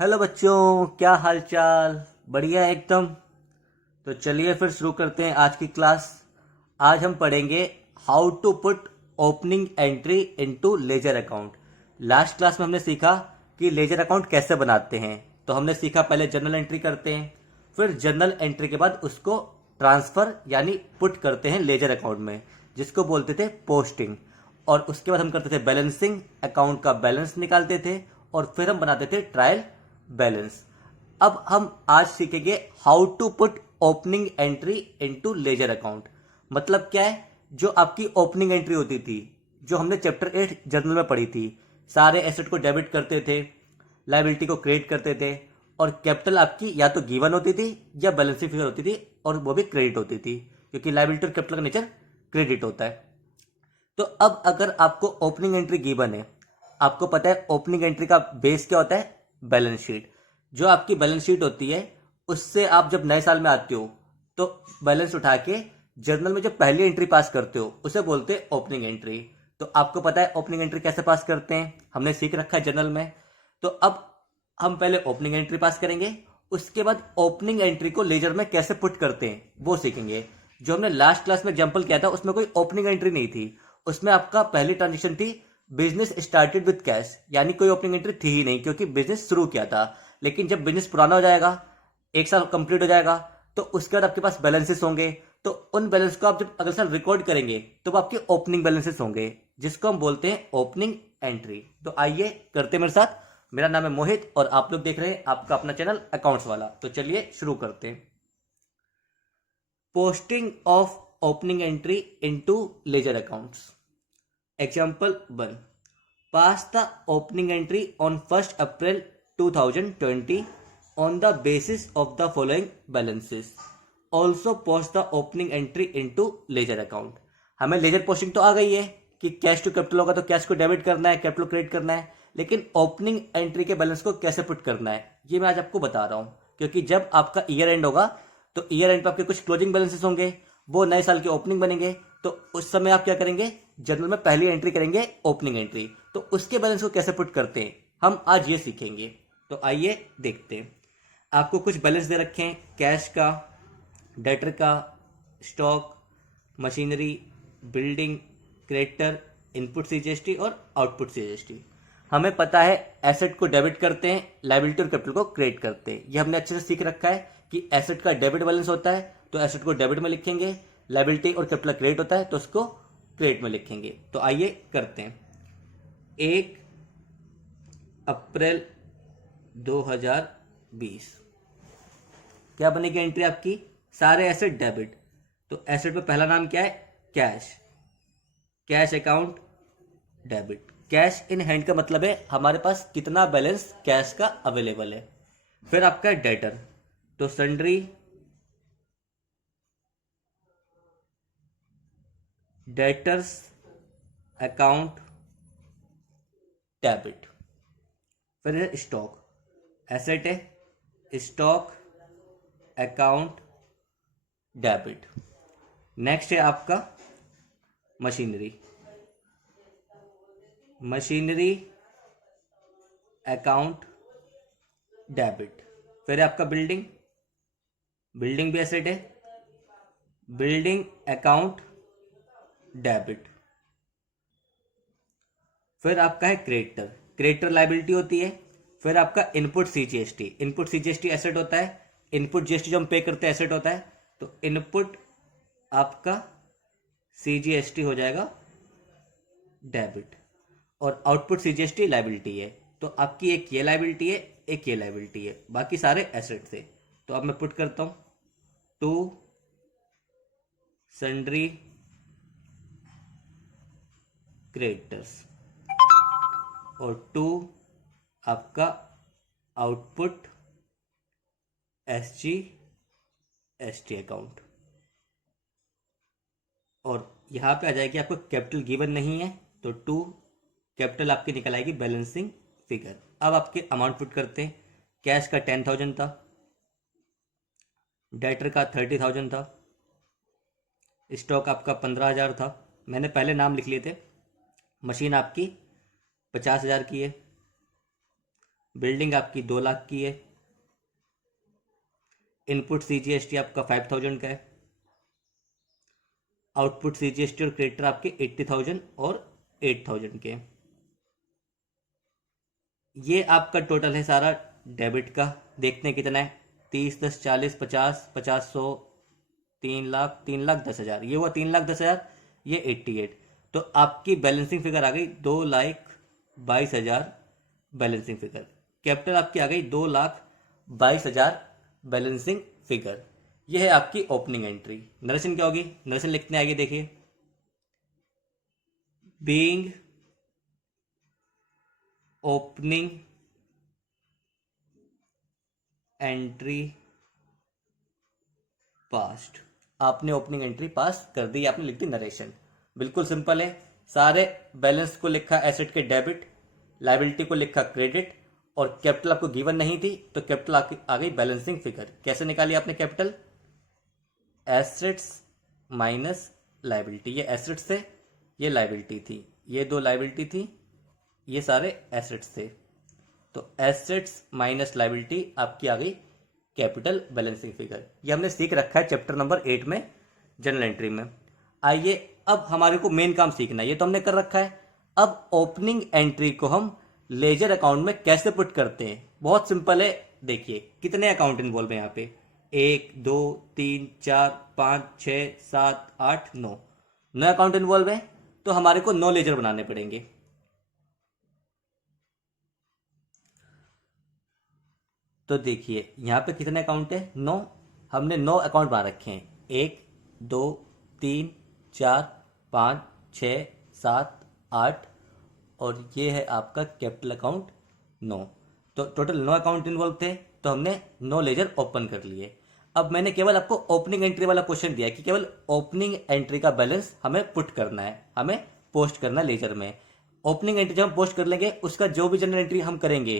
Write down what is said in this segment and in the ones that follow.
Hello बच्चों, क्या हाल चाल। बढ़िया है एकदम। तो चलिए फिर शुरू करते हैं आज की क्लास। आज हम पढ़ेंगे how to put opening entry into ledger account. Last class में हमने सीखा कि लेजर अकाउंट कैसे बनाते हैं। तो हमने सीखा पहले जर्नल एंट्री करते हैं, फिर जर्नल एंट्री के बाद उसको ट्रांसफर यानी पुट करते हैं लेजर अकाउंट में, जिसको बोलते थे पोस्टिंग। और उसके बाद हम करते थे बैलेंसिंग, अकाउंट का बैलेंस निकालते थे और फिर हम बनाते थे ट्रायल बैलेंस। अब हम आज सीखेंगे how to put opening entry into ledger account. मतलब क्या है, जो आपकी ओपनिंग एंट्री होती थी, जो हमने चैप्टर 8 जर्नल में पढ़ी थी, सारे एसेट को डेबिट करते थे, लाइबिलिटी को क्रेडिट करते थे, और कैपिटल आपकी या तो गिवन होती थी या बैलेंसिंग फिगर होती थी, और वो भी क्रेडिट होती थी, क्योंकि लाइबिलिटी और कैपिटल का नेचर क्रेडिट होता है। तो अब अगर आपको ओपनिंग एंट्री गिवन है, आपको पता है ओपनिंग एंट्री का बेस क्या होता है, बैलेंस शीट। जो आपकी बैलेंस शीट होती है, उससे आप जब नए साल में आते हो तो बैलेंस उठा के जर्नल में जो पहली एंट्री पास करते हो उसे बोलते हैं ओपनिंग एंट्री। तो आपको पता है ओपनिंग एंट्री कैसे पास करते हैं, हमने सीख रखा है जर्नल में। तो अब हम पहले ओपनिंग एंट्री पास करेंगे, उसके बाद ओपनिंग एंट्री को लेजर में कैसे पुट करते हैं वो सीखेंगे। जो हमने लास्ट क्लास में एग्जांपल किया था उसमें कोई ओपनिंग एंट्री नहीं थी, उसमें आपका पहली ट्रांजेक्शन थी बिजनेस स्टार्टेड विद कैश, यानी कोई ओपनिंग एंट्री थी ही नहीं क्योंकि बिजनेस शुरू किया था। लेकिन जब बिजनेस पुराना हो जाएगा, एक साल कंप्लीट हो जाएगा, तो उसके बाद आपके पास बैलेंसेस होंगे। तो उन बैलेंस को आप जब अगले साल रिकॉर्ड करेंगे तो वो आपके ओपनिंग बैलेंसेस होंगे, जिसको हम बोलते हैं ओपनिंग एंट्री। तो आइए करते मेरे साथ। मेरा नाम है मोहित और आप लोग देख रहे हैं आपका अपना चैनल अकाउंट्स वाला। तो चलिए शुरू करते हैं। Posting of opening entry into ledger accounts. Example 1, pass the opening entry on 1st April 2020 on the basis of the following balances. Also post the opening entry into ledger account. हमें ledger posting तो आ गई है कि cash to capital होगा तो cash को debit करना है, कैपिटल क्रेडिट करना है, लेकिन ओपनिंग एंट्री के बैलेंस को कैसे पुट करना है ये मैं आज आपको बता रहा हूं। क्योंकि जब आपका ईयर एंड होगा तो ईयर एंड पे आपके कुछ क्लोजिंग बैलेंसेस होंगे, वो नए साल के ओपनिंग बनेंगे। तो उस समय आप क्या करेंगे, जर्नल में पहली एंट्री करेंगे ओपनिंग एंट्री। तो उसके बैलेंस को कैसे पुट करते हैं हम आज ये सीखेंगे। तो आइए देखते हैं। आपको कुछ बैलेंस दे रखे हैं, कैश का, डेटर का, stock, machinery, building, creditor, input CGST और आउटपुट सीजीएसटी। हमें पता है एसेट को डेबिट करते हैं, लाइबिलिटी और कैपिटल को क्रेडिट करते हैं। ये हमने अच्छे से सीख रखा है कि एसेट का डेबिट बैलेंस होता है तो एसेट को डेबिट में लिखेंगे, लाइबिलिटी और कैपिटल क्रेडिट होता है तो उसको क्रेडिट में लिखेंगे। तो आइए करते हैं। 1 अप्रैल 2020 क्या बनेगी एंट्री आपकी, सारे एसेट डेबिट। तो एसेट पे पहला नाम क्या है, cash, cash account debit. Cash in hand का मतलब है हमारे पास कितना बैलेंस कैश का अवेलेबल है। फिर आपका है डेटर, तो सन्ड्री, डेटर्स अकाउंट डेबिट। फिर है स्टॉक, एसेट है, स्टॉक अकाउंट डेबिट। नेक्स्ट है आपका मशीनरी, मशीनरी अकाउंट डेबिट। फिर है आपका बिल्डिंग, बिल्डिंग भी एसेट है, बिल्डिंग अकाउंट डेबिट। फिर आपका है क्रेडिटर, क्रेडिटर लाइबिलिटी होती है। फिर आपका input CGST, input CGST asset होता है, इनपुट जीएसटी जो हम पे करते हैं एसेट होता है। तो इनपुट आपका सीजीएसटी हो जाएगा डेबिट, और आउटपुट सीजीएसटी लाइबिलिटी है। तो आपकी एक ये लाइबिलिटी है, एक ये लाइबिलिटी है, बाकी सारे एसेट थे। तो अब मैं पुट करता हूं, टू सन्ड्री क्रेडिटर्स और टू आपका आउटपुट एसजी एसटी अकाउंट। और यहाँ पे आ जाएगी आपको कैपिटल गिवन नहीं है तो टू कैपिटल आपकी निकल आएगी बैलेंसिंग फिगर। अब आपके अमाउंट पुट करते हैं। कैश का 10,000 था, डेटर का 30,000 था, स्टॉक आपका 15,000 था, मैंने पहले नाम लिख लिए थे, मशीन आपकी 50,000 की है, बिल्डिंग आपकी 2 लाख की है। इनपुट सीजीएसटी आपका 5,000 का है। आउटपुट सीजीएसटी और क्रेडिटर आपके 80,000 और 8,000 के। ये आपका टोटल है सारा डेबिट का। देखते हैं कितना है। 30, 10, 40, 50, 50, 100, 3 लाख, 3,10,000। ये हुआ 3,10,000। ये 88। तो आपकी बैलेंसिंग फिगर आ गई 2,22,000 बैलेंसिंग फिगर। कैपिटल आपकी आ गई 2,22,000 बैलेंसिंग फिगर। ये है आपकी ओपनिंग एंट्री। नरेशन क्या होगी? नरेशन लिखने आगे देखिए। Being opening entry past. आपने ओपनिंग एंट्री पास कर दी, आपने लिख दी नरेशन। बिल्कुल सिंपल है। सारे बैलेंस को लिखा एसेट के डेबिट, लाइबिलिटी को लिखा क्रेडिट, और कैपिटल आपको गिवन नहीं थी तो कैपिटल आपकी आ गई बैलेंसिंग फिगर। कैसे निकाली आपने कैपिटल? Assets minus liability. ये एसेट्स थे, ये लाइबिलिटी थी, ये 2 लाइबिलिटी थी, ये सारे एसेट्स थे। तो एसेट्स माइनस लाइबिलिटी आपकी आ गई कैपिटल बैलेंसिंग फिगर। ये हमने सीख रखा है चैप्टर नंबर 8 में, जनरल एंट्री में। आइए अब हमारे को मेन काम सीखना है, ये तो हमने कर रखा है। अब ओपनिंग एंट्री को हम लेजर अकाउंट में कैसे पुट करते हैं? बहुत सिंपल है। देखिए कितने अकाउंट इन्वॉल्व है यहाँ पे। 1, 2, 3, 4, 5, 6, 7, 8, 9। 9 अकाउंट इन्वॉल्व है, तो हमारे को 9 लेजर बनाने पड़ेंगे। तो देखिए यहाँ पे कितने अकाउंट है? 9। हमने 9 अकाउंट बना रखे हैं। 1, 2, 3, 4, 5, 6, 7, 8, और ये है आपका कैपिटल अकाउंट 9। तो टोटल 9 अकाउंट इन्वॉल्व थे, तो हमने 9 लेजर ओपन कर लिए। अब मैंने केवल आपको ओपनिंग एंट्री वाला क्वेश्चन दिया कि केवल ओपनिंग एंट्री का बैलेंस हमें पुट करना है, हमें पोस्ट करना है लेजर में। ओपनिंग एंट्री जब हम पोस्ट कर लेंगे, उसका जो भी जनरल एंट्री हम करेंगे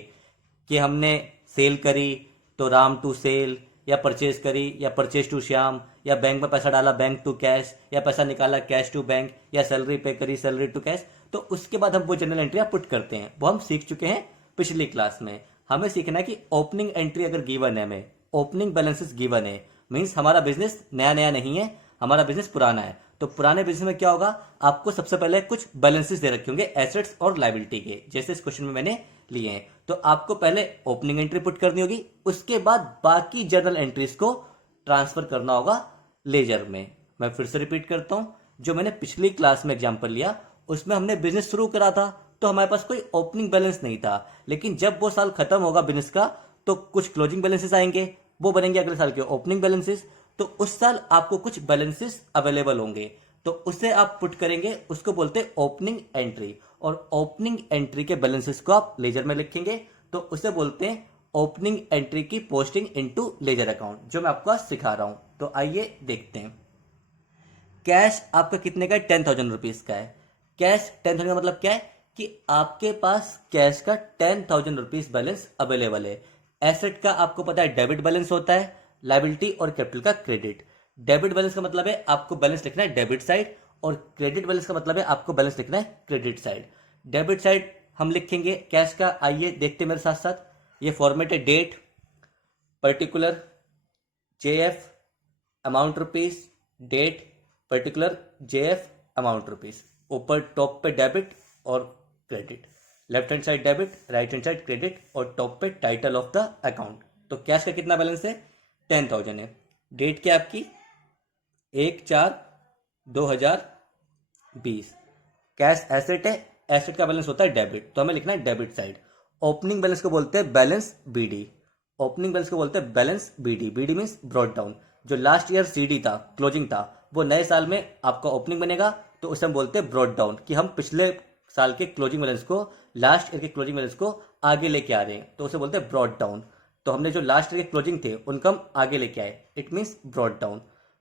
कि हमने सेल करी तो राम टू सेल, या परचेज करी या परचेज टू श्याम, या बैंक में पैसा डाला बैंक टू कैश, या पैसा निकाला कैश टू बैंक, या सैलरी पे करी सैलरी टू कैश, तो उसके बाद हम वो जनरल एंट्री पुट करते हैं। वो हम सीख चुके हैं पिछली क्लास में। हमें सीखना है कि ओपनिंग एंट्री अगर गिवन है, हमें ओपनिंग बैलेंसेस गिवन है, मीन्स हमारा बिजनेस नया नया नहीं है, हमारा बिजनेस पुराना है। तो पुराने बिजनेस में क्या होगा? आपको सबसे पहले कुछ बैलेंसेस दे रखे होंगे एसेट्स और लाइबिलिटी के, जैसे इस क्वेश्चन में मैंने लिए हैं। तो आपको पहले ओपनिंग एंट्री पुट करनी होगी, उसके बाद बाकी जर्नल एंट्रीज को ट्रांसफर करना होगा लेजर में। मैं फिर से रिपीट करता हूं, जो मैंने पिछली क्लास में एग्जांपल लिया उसमें हमने बिजनेस शुरू करा था, तो हमारे पास कोई ओपनिंग बैलेंस नहीं था। लेकिन जब वो साल खत्म होगा बिजनेस का, तो कुछ क्लोजिंग बैलेंसेस आएंगे, वो बनेंगे अगले साल के ओपनिंग बैलेंसेस। तो उस साल आपको कुछ बैलेंसेस अवेलेबल होंगे, तो उसे आप पुट करेंगे, उसको बोलते हैं ओपनिंग एंट्री। और ओपनिंग एंट्री के बैलेंसेस को आप लेजर में लिखेंगे, तो उसे बोलते हैं ओपनिंग एंट्री की पोस्टिंग इनटू लेजर अकाउंट, जो मैं आपको सिखा रहा हूं। तो आइए देखते हैं। कैश आपका कितने का है? 10,000 रुपीज का है। कैश 10,000 का मतलब क्या है कि आपके पास कैश का 10,000 रुपीज बैलेंस अवेलेबल है। एसेट का आपको पता है डेबिट बैलेंस होता है, लाइबिलिटी और कैपिटल का क्रेडिट। डेबिट बैलेंस का मतलब है आपको बैलेंस लिखना है डेबिट साइड, और क्रेडिट बैलेंस का मतलब है आपको बैलेंस लिखना है क्रेडिट साइड। डेबिट साइड हम लिखेंगे कैश का। आइए देखते मेरे साथ साथ। ये फॉर्मेट है date, particular, JF, amount rupees, date, particular, JF, amount rupees. ऊपर टॉप पे डेबिट और credit, left hand side debit, right hand side credit, और टॉप पे टाइटल ऑफ द अकाउंट। तो कैश का कितना बैलेंस है? 10,000 है। डेट क्या आपकी? 1/4/2020। कैश एसेट है, एसेट का बैलेंस होता है डेबिट, तो हमें लिखना है डेबिट साइड। ओपनिंग बैलेंस को बोलते हैं बैलेंस बीडी। ओपनिंग बैलेंस को बोलते हैं balance BD. BD means brought down. जो लास्ट ईयर सीडी था, क्लोजिंग था, वो नए साल में आपका ओपनिंग बनेगा, तो उसे हम बोलते हैं ब्रॉट डाउन, कि हम पिछले साल के क्लोजिंग बैलेंस को, लास्ट ईयर के क्लोजिंग बैलेंस को आगे लेके आ रहे हैं, तो उसे बोलते हैं ब्रॉट डाउन। तो हमने जो लास्ट ईयर के क्लोजिंग थे उनको हम आगे लेके आए, इट मींस ब्रॉट डाउन।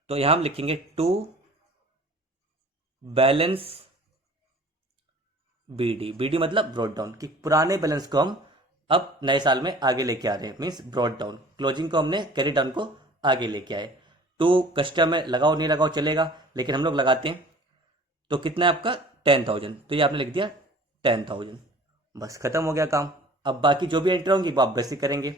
तो यहां हम लिखेंगे टू बैलेंस बीडी। बीडी मतलब ब्रॉट डाउन, कि पुराने बैलेंस को हम अब नए साल में आगे लेके आ रहे हैं, मींस ब्रॉट डाउन। क्लोजिंग को हमने कैरी डाउन को आगे लेके आए। टू कस्टम में लगाओ नहीं लगाओ चलेगा, लेकिन हम लोग लगाते हैं। तो कितना है आपका? 10,000। तो ये आपने लिख दिया 10,000, बस खत्म हो गया काम। अब बाकी जो भी एंट्री होंगी वो आप बेसिक करेंगे।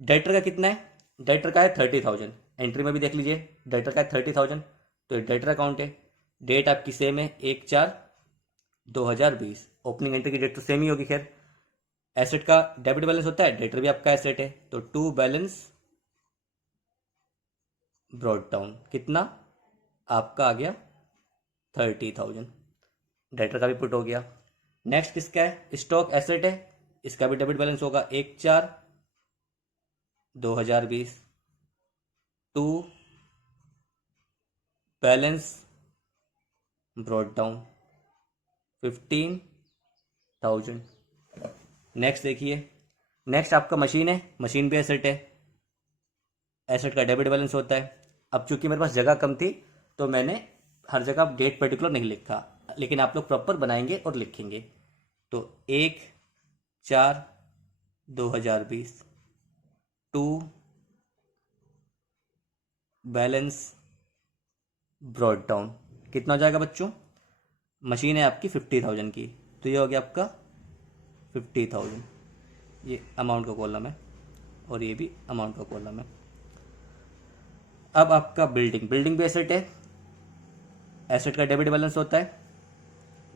डेटर का कितना है? डेटर का है 30,000। एंट्री में भी देख लीजिए, डेटर का है 30,000, तो ये डेटर अकाउंट है। डेट आपकी सेम है 1/4/2020। ओपनिंग एंट्री की डेट तो सेम ही होगी खैर। एसेट का डेबिट बैलेंस होता है, डेटर भी आपका एसेट है, तो टू बैलेंस ब्रॉट डाउन कितना आपका आ गया 30,000। डेटर का भी पुट हो गया। नेक्स्ट किसका है? स्टॉक एसेट है, इसका भी डेबिट बैलेंस होगा 1/4/2020 to balance brought down 15,000। Next देखिए, नेक्स्ट आपका मशीन है, मशीन भी एसेट है, एसेट का डेबिट बैलेंस होता है। अब चूंकि मेरे पास जगह कम थी तो मैंने हर जगह डेट पर्टिकुलर नहीं लिखा, लेकिन आप लोग प्रॉपर बनाएंगे और लिखेंगे। तो 1/4/2020 टू बैलेंस ब्रॉट डाउन कितना हो जाएगा बच्चों? मशीन है आपकी 50,000 की, तो ये हो गया आपका 50,000। ये अमाउंट का कॉलम है और ये भी अमाउंट का कॉलम है। अब आपका बिल्डिंग, बिल्डिंग भी एसेट है, एसेट का डेबिट बैलेंस होता है,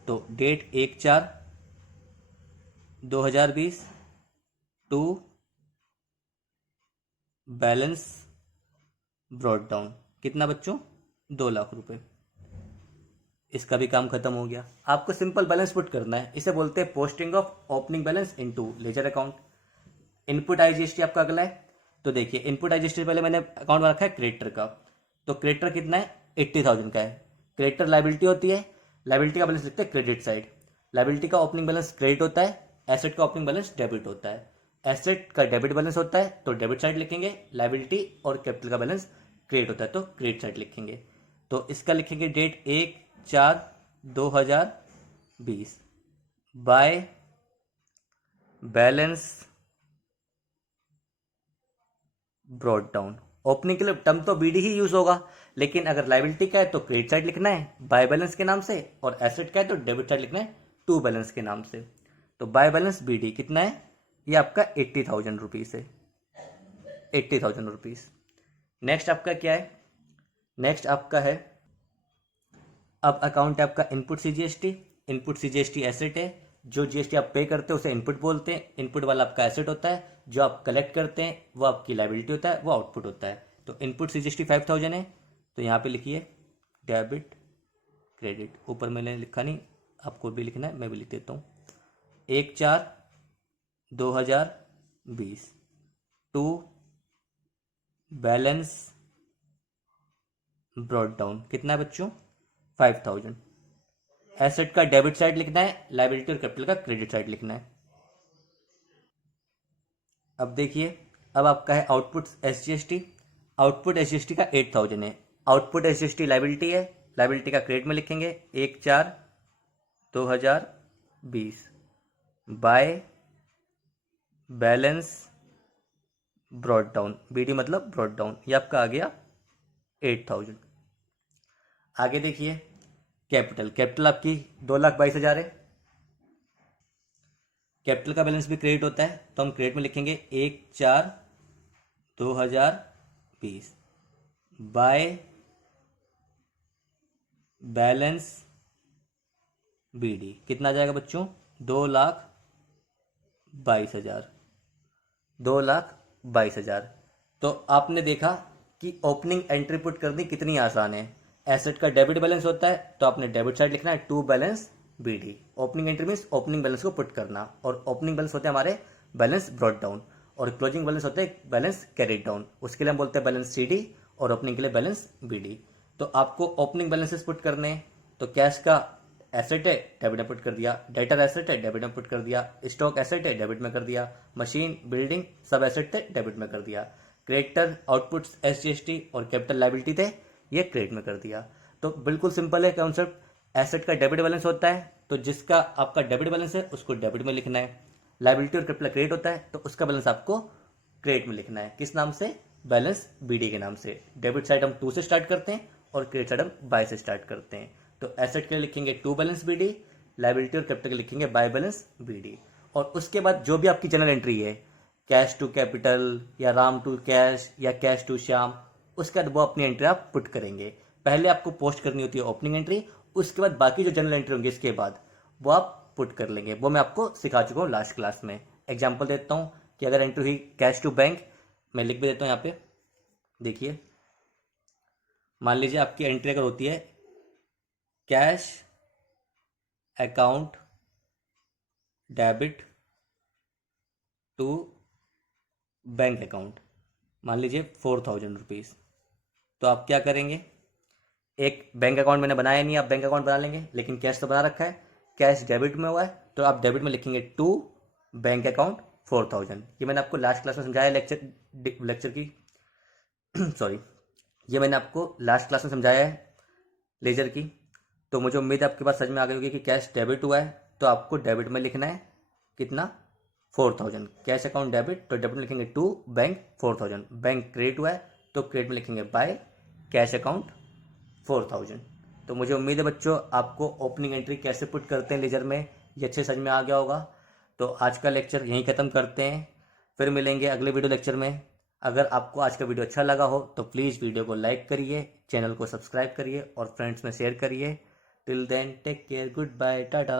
तो date 1/4/2020 to balance brought down कितना बच्चों? 2 लाख रुपए। इसका भी काम खत्म हो गया। आपको सिंपल बैलेंस पुट करना है, इसे बोलते हैं posting of opening balance into ledger account. Input IGST आपका अगला है, तो देखिए इनपुट आईजीएसटी पहले मैंने अकाउंट में रखा है क्रेडिटर का, तो क्रेडिटर कितना है? 80,000 का है। क्रेडिटर लाइबिलिटी होती है, लाइबिलिटी का बैलेंस लिखते हैं क्रेडिट साइड। लाइबिलिटी का ओपनिंग बैलेंस क्रेडिट होता है, एसेट का ओपनिंग बैलेंस डेबिट होता है। एसेट का डेबिट बैलेंस होता है तो डेबिट साइड लिखेंगे, लाइबिलिटी और कैपिटल का बैलेंस क्रेडिट होता है तो क्रेडिट साइड लिखेंगे। तो इसका लिखेंगे date 1/4/2020 by balance brought down. Opening के लिए टर्म तो बीडी ही यूज होगा, लेकिन अगर लाइबिलिटी का है तो क्रेडिट साइड लिखना है बाय बैलेंस के नाम से, और एसेट का है तो डेबिट साइड लिखना है टू बैलेंस के नाम से। तो बाय बैलेंस बीडी कितना है? ये आपका 80,000 रुपीज है, 80,000 रुपीज। नेक्स्ट आपका क्या है? नेक्स्ट आपका है, अब अकाउंट है आपका input CGST. Input CGST asset है, जो जीएसटी आप पे करते हैं उसे इनपुट बोलते हैं। इनपुट वाला आपका एसेट होता है, जो आप कलेक्ट करते हैं वो आपकी लाइबिलिटी होता है, वो आउटपुट होता है। तो इनपुट सीजीएसटी 5,000 है, तो यहाँ पे लिखिए डेबिट क्रेडिट। ऊपर मैंने लिखा नहीं, आपको भी लिखना है, मैं भी लिख देता हूँ। 1/4/2020 टू बैलेंस ब्रॉट डाउन कितना है बच्चों? 5,000। एसेट का डेबिट साइड लिखना है, लाइबिलिटी और कैपिटल का क्रेडिट साइड लिखना है। अब देखिए, अब आपका है आउटपुट एसजीएसटी। आउटपुट एसजीएसटी का 8,000 है। आउटपुट एसजीएसटी लाइबिलिटी है, लाइबिलिटी का क्रेडिट में लिखेंगे 1/4/2020 by balance brought down, BD मतलब ब्रॉट डाउन। ये आपका आ गया 8,000। आगे देखिए कैपिटल, कैपिटल आपकी 2,22,000 है। कैपिटल का बैलेंस भी क्रेडिट होता है, तो हम क्रेडिट में लिखेंगे 1/4/2020 बाय बैलेंस बीडी कितना आ जाएगा बच्चों? 2,22,000, 2,22,000। तो आपने देखा कि ओपनिंग एंट्री पुट करनी कितनी आसान है। एसेट का डेबिट बैलेंस होता है तो आपने डेबिट साइड लिखना है to balance BD. Opening entry means opening balance को पुट करना, और ओपनिंग बैलेंस होते हैं हमारे बैलेंस ब्रॉट डाउन, और क्लोजिंग बैलेंस होते हैं बैलेंस कैरिड डाउन। उसके लिए हम बोलते हैं बैलेंस सीडी, और ओपनिंग के लिए बैलेंस बीडी। तो आपको ओपनिंग बैलेंसेस पुट करने हैं, तो कैश का एसेट है, डेबिट में पुट कर दिया। डेटर एसेट है, डेबिट में पुट कर दिया। स्टॉक एसेट है, डेबिट में कर दिया। मशीन, बिल्डिंग सब एसेट थे, डेबिट में कर दिया। क्रेडिटर, आउटपुट्स एसजीएसटी और कैपिटल लायबिलिटी थे, ये क्रेडिट में कर दिया। तो बिल्कुल सिंपल है कॉन्सेप्ट। एसेट का डेबिट बैलेंस होता है, तो जिसका आपका डेबिट बैलेंस है उसको डेबिट में लिखना है। लायबिलिटी और कैपिटल क्रेडिट होता है, तो उसका बैलेंस आपको क्रेडिट में लिखना है। किस नाम से? बैलेंस बीडी के नाम से। डेबिट साइड हम 2 से स्टार्ट करते हैं और क्रेडिट साइड हम बाय से स्टार्ट करते हैं। तो एसेट के लिए लिखेंगे टू बैलेंस बीडी, लायबिलिटी और कैपिटल के लिखेंगे बाय बैलेंस बीडी। और उसके बाद जो भी आपकी जनरल एंट्री है, कैश टू कैपिटल या राम टू कैश या कैश टू श्याम, उसके बाद वो अपनी एंट्री आप पुट करेंगे। पहले आपको पोस्ट करनी होती है ओपनिंग एंट्री, उसके बाद बाकी जो जनरल एंट्री होंगी इसके बाद वो आप पुट कर लेंगे। वो मैं आपको सिखा चुका हूँ लास्ट क्लास में। एग्जाम्पल देता हूँ कि अगर एंट्री हुई कैश टू बैंक, मैं लिख भी देता हूँ यहाँ पे, देखिए मान लीजिए आपकी एंट्री अगर होती है cash account debit to bank account, मान लीजिए 4000 रुपीज़, तो आप क्या करेंगे, एक बैंक अकाउंट मैंने बनाया नहीं, आप बैंक अकाउंट बना लेंगे, लेकिन कैश तो बना रखा है, कैश डेबिट में हुआ है तो आप डेबिट में लिखेंगे टू बैंक अकाउंट 4000। ये मैंने आपको लास्ट क्लास में समझाया लेक्चर की सॉरी, ये मैंने आपको लास्ट क्लास में समझाया है लेजर की। तो मुझे उम्मीद है आपके पास समझ में आ गई होगी कि कैश डेबिट हुआ है तो आपको डेबिट में लिखना है कितना, 4000। कैश अकाउंट डेबिट तो डेबिट में लिखेंगे टू बैंक 4000। बैंक क्रेडिट हुआ है तो क्रेडिट में लिखेंगे बाय कैश अकाउंट 4000। तो मुझे उम्मीद है बच्चों आपको ओपनिंग एंट्री कैसे पुट करते हैं लेजर में ये अच्छे समझ में आ गया होगा। तो आज का लेक्चर यहीं ख़त्म करते हैं, फिर मिलेंगे अगले वीडियो लेक्चर में। अगर आपको आज का वीडियो अच्छा लगा हो तो प्लीज़ वीडियो को लाइक करिए, चैनल को सब्सक्राइब करिए और फ्रेंड्स में शेयर करिए। Till then take care, good bye, Tata.